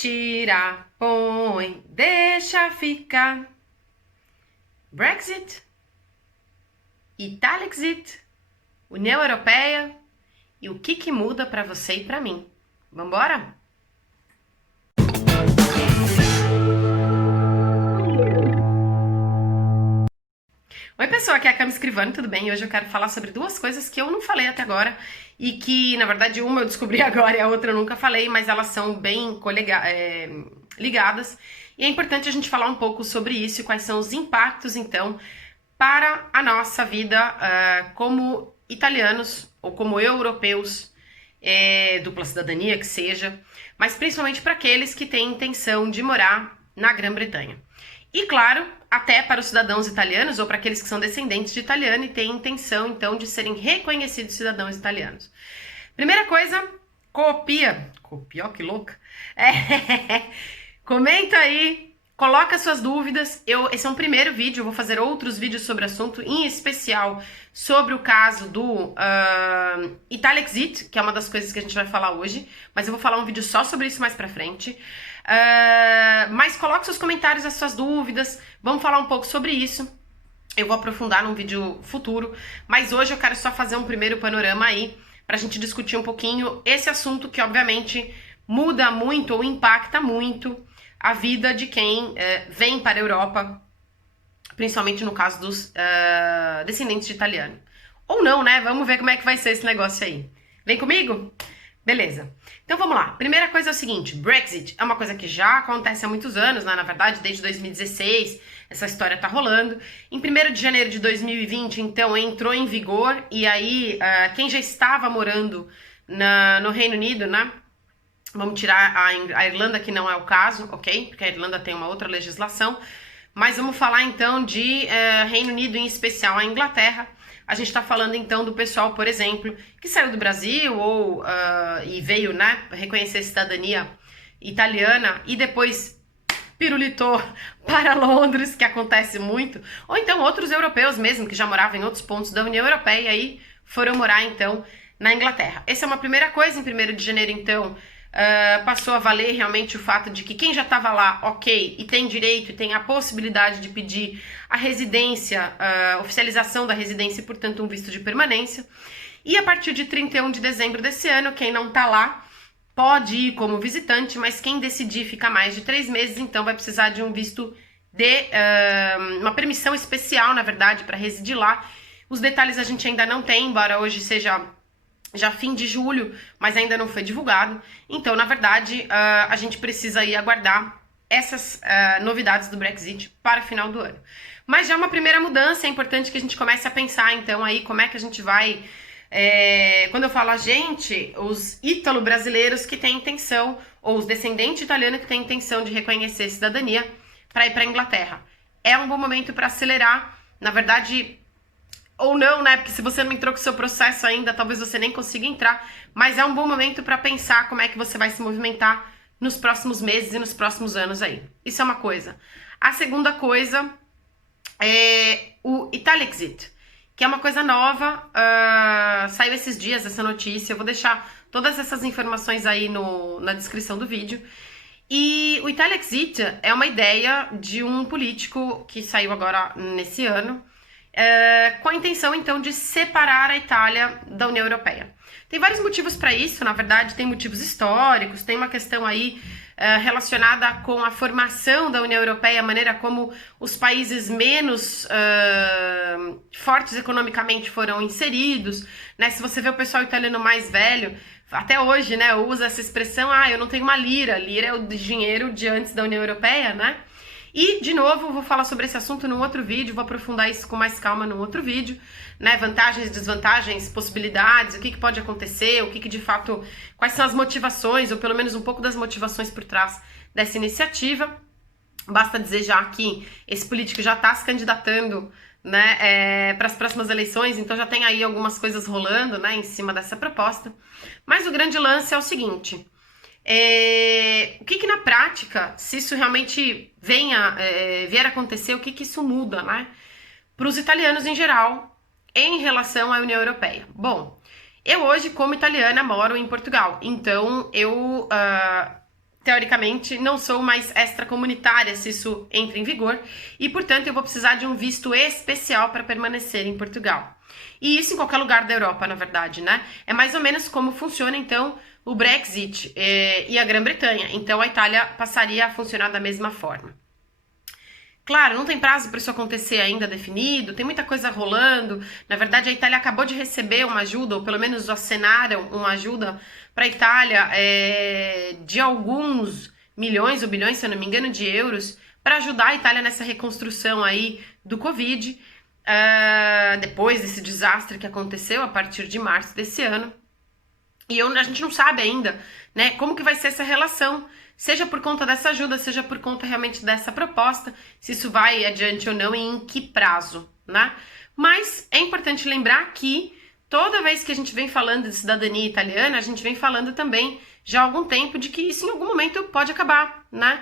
Tira, põe, deixa ficar. Brexit, Italexit, União Europeia e o que muda para você e para mim. Vambora? Oi pessoal, aqui é a Cami Escrivano, tudo bem? Hoje eu quero falar sobre duas coisas que eu não falei até agora e que, na verdade, uma eu descobri agora e a outra eu nunca falei, mas elas são bem ligadas e é importante a gente falar um pouco sobre isso e quais são os impactos, então, para a nossa vida como italianos ou como europeus, dupla cidadania que seja, mas principalmente para aqueles que têm intenção de morar na Grã-Bretanha. E claro, até para os cidadãos italianos ou para aqueles que são descendentes de italiano e têm intenção, então, de serem reconhecidos cidadãos italianos. Primeira coisa, copia, ó que louca, comenta aí, coloca suas dúvidas, esse é um primeiro vídeo, eu vou fazer outros vídeos sobre o assunto, em especial sobre o caso do Italexit, que é uma das coisas que a gente vai falar hoje, mas eu vou falar um vídeo só sobre isso mais pra frente. Mas coloque seus comentários, as suas dúvidas, vamos falar um pouco sobre isso. Eu vou aprofundar num vídeo futuro, mas hoje eu quero só fazer um primeiro panorama aí, pra gente discutir um pouquinho esse assunto que obviamente muda muito ou impacta muito a vida de quem vem para a Europa, principalmente no caso dos descendentes de italiano. Ou não, né? Vamos ver como é que vai ser esse negócio aí. Vem comigo? Beleza. Então vamos lá. Primeira coisa é o seguinte, Brexit é uma coisa que já acontece há muitos anos, né? Na verdade, desde 2016, essa história tá rolando. Em 1º de janeiro de 2020, então, entrou em vigor, e aí quem já estava morando no Reino Unido, né? Vamos tirar a Irlanda, que não é o caso, ok? Porque a Irlanda tem uma outra legislação. Mas vamos falar então de Reino Unido, em especial a Inglaterra. A gente está falando então do pessoal, por exemplo, que saiu do Brasil e veio, né, reconhecer a cidadania italiana e depois pirulitou para Londres, que acontece muito. Ou então outros europeus mesmo, que já moravam em outros pontos da União Europeia e aí foram morar então na Inglaterra. Essa é uma primeira coisa. Em 1º de janeiro, então, passou a valer realmente o fato de que quem já estava lá, ok, e tem direito e tem a possibilidade de pedir a residência, oficialização da residência e, portanto, um visto de permanência. E a partir de 31 de dezembro desse ano, quem não está lá pode ir como visitante, mas quem decidir ficar mais de 3 meses, então vai precisar de um visto uma permissão especial, na verdade, para residir lá. Os detalhes a gente ainda não tem, embora hoje seja já fim de julho, mas ainda não foi divulgado. Então, na verdade, a gente precisa aí aguardar essas novidades do Brexit para o final do ano. Mas já é uma primeira mudança, é importante que a gente comece a pensar, então, aí como é que a gente vai... quando eu falo a gente, os ítalo-brasileiros que têm intenção, ou os descendentes italianos que têm intenção de reconhecer cidadania para ir para a Inglaterra. É um bom momento para acelerar, na verdade... Ou não, né? Porque se você não entrou com o seu processo ainda, talvez você nem consiga entrar. Mas é um bom momento para pensar como é que você vai se movimentar nos próximos meses e nos próximos anos aí. Isso é uma coisa. A segunda coisa é o Italexit, que é uma coisa nova. Saiu esses dias essa notícia. Eu vou deixar todas essas informações aí na descrição do vídeo. E o Italexit é uma ideia de um político que saiu agora nesse ano, com a intenção, então, de separar a Itália da União Europeia. Tem vários motivos para isso, na verdade, tem motivos históricos, tem uma questão aí relacionada com a formação da União Europeia, a maneira como os países menos fortes economicamente foram inseridos, né? Se você vê o pessoal italiano mais velho, até hoje, né, usa essa expressão, eu não tenho uma lira é o dinheiro de antes da União Europeia, né? E, de novo, vou falar sobre esse assunto num outro vídeo, vou aprofundar isso com mais calma num outro vídeo, né? Vantagens, desvantagens, possibilidades, o que pode acontecer, o que de fato, quais são as motivações, ou pelo menos um pouco das motivações por trás dessa iniciativa. Basta dizer já que esse político já está se candidatando, né, para as próximas eleições, então já tem aí algumas coisas rolando, né, em cima dessa proposta. Mas o grande lance é o seguinte... o que na prática, se isso realmente vier a acontecer, o que isso muda, né? Para os italianos em geral, em relação à União Europeia. Bom, eu hoje, como italiana, moro em Portugal, então eu teoricamente, não sou mais extracomunitária se isso entra em vigor e, portanto, eu vou precisar de um visto especial para permanecer em Portugal. E isso em qualquer lugar da Europa, na verdade, né? É mais ou menos como funciona, então, o Brexit e a Grã-Bretanha. Então, a Itália passaria a funcionar da mesma forma. Claro, não tem prazo para isso acontecer ainda definido, tem muita coisa rolando. Na verdade, a Itália acabou de receber uma ajuda, ou pelo menos acenaram uma ajuda para a Itália de alguns milhões ou bilhões, se eu não me engano, de euros, para ajudar a Itália nessa reconstrução aí do Covid, depois desse desastre que aconteceu a partir de março desse ano. E a gente não sabe ainda, né, como que vai ser essa relação, seja por conta dessa ajuda, seja por conta realmente dessa proposta, se isso vai adiante ou não e em que prazo, né? Mas é importante lembrar que toda vez que a gente vem falando de cidadania italiana, a gente vem falando também já há algum tempo de que isso em algum momento pode acabar, né?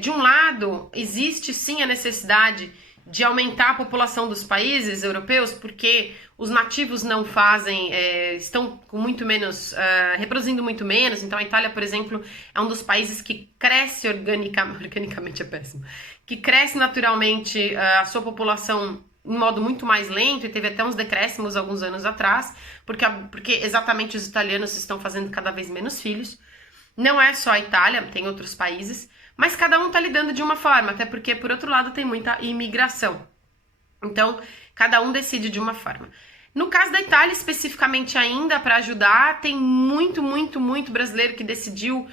De um lado, existe sim a necessidade de aumentar a população dos países europeus, porque os nativos não fazem, estão com muito menos, reproduzindo muito menos. Então a Itália, por exemplo, é um dos países que cresce organicamente é péssimo, que cresce naturalmente a sua população em modo muito mais lento, e teve até uns decréscimos alguns anos atrás, porque exatamente os italianos estão fazendo cada vez menos filhos. Não é só a Itália, tem outros países, mas cada um tá lidando de uma forma, até porque, por outro lado, tem muita imigração. Então, cada um decide de uma forma. No caso da Itália, especificamente ainda, para ajudar, tem muito brasileiro que decidiu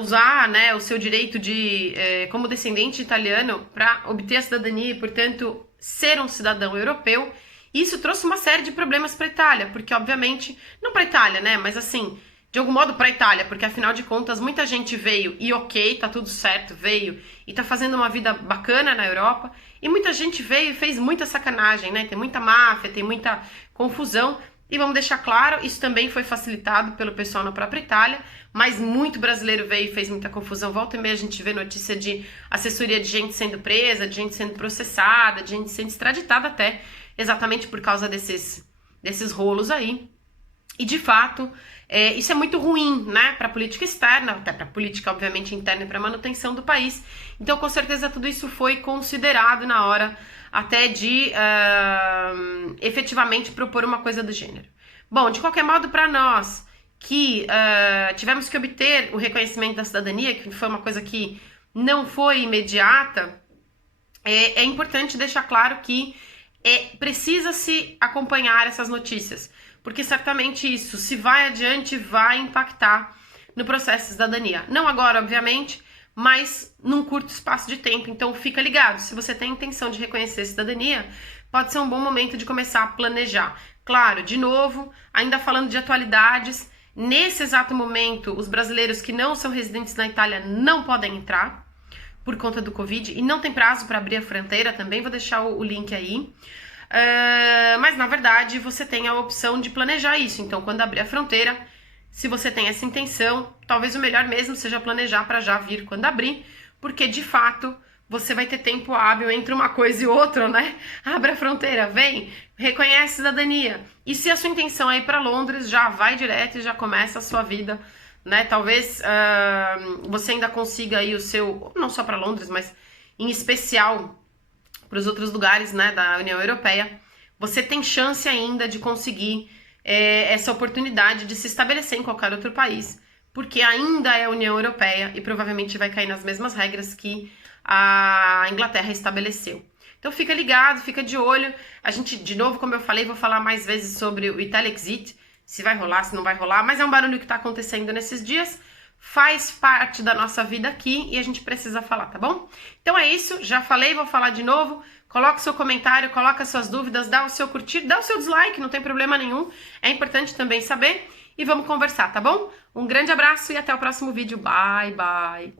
usar, né, o seu direito de, como descendente italiano para obter a cidadania e, portanto, ser um cidadão europeu. Isso trouxe uma série de problemas para a Itália, porque, obviamente, não para a Itália, né, mas assim, de algum modo para a Itália, porque afinal de contas muita gente veio e ok, tá tudo certo, veio e tá fazendo uma vida bacana na Europa, e muita gente veio e fez muita sacanagem, né? Tem muita máfia, tem muita confusão, e vamos deixar claro, isso também foi facilitado pelo pessoal na própria Itália, mas muito brasileiro veio e fez muita confusão. Volta e meia a gente vê notícia de assessoria de gente sendo presa, de gente sendo processada, de gente sendo extraditada até, exatamente por causa desses rolos aí. E de fato, isso é muito ruim, né, para a política externa, até para a política, obviamente, interna e para a manutenção do país. Então, com certeza, tudo isso foi considerado na hora até de efetivamente propor uma coisa do gênero. Bom, de qualquer modo, para nós que tivemos que obter o reconhecimento da cidadania, que foi uma coisa que não foi imediata, é importante deixar claro que precisa-se acompanhar essas notícias, porque certamente isso, se vai adiante, vai impactar no processo de cidadania. Não agora, obviamente, mas num curto espaço de tempo. Então fica ligado, se você tem intenção de reconhecer a cidadania, pode ser um bom momento de começar a planejar. Claro, de novo, ainda falando de atualidades, nesse exato momento, os brasileiros que não são residentes na Itália não podem entrar por conta do Covid, e não tem prazo para abrir a fronteira também, vou deixar o link aí. Mas na verdade você tem a opção de planejar isso. Então, quando abrir a fronteira, se você tem essa intenção, talvez o melhor mesmo seja planejar para já vir quando abrir, porque de fato você vai ter tempo hábil entre uma coisa e outra, né? Abre a fronteira, vem, reconhece a cidadania. E se a sua intenção é ir para Londres, já vai direto e já começa a sua vida, né? Talvez você ainda consiga aí o seu, não só para Londres, mas em especial para os outros lugares, né, da União Europeia, você tem chance ainda de conseguir essa oportunidade de se estabelecer em qualquer outro país, porque ainda é a União Europeia e provavelmente vai cair nas mesmas regras que a Inglaterra estabeleceu. Então fica ligado, fica de olho. A gente, de novo, como eu falei, vou falar mais vezes sobre o Italexit, se vai rolar, se não vai rolar, mas é um barulho que está acontecendo nesses dias, faz parte da nossa vida aqui e a gente precisa falar, tá bom? Então é isso, já falei, vou falar de novo. Coloca o seu comentário, coloca suas dúvidas, dá o seu curtir, dá o seu dislike, não tem problema nenhum. É importante também saber e vamos conversar, tá bom? Um grande abraço e até o próximo vídeo. Bye, bye!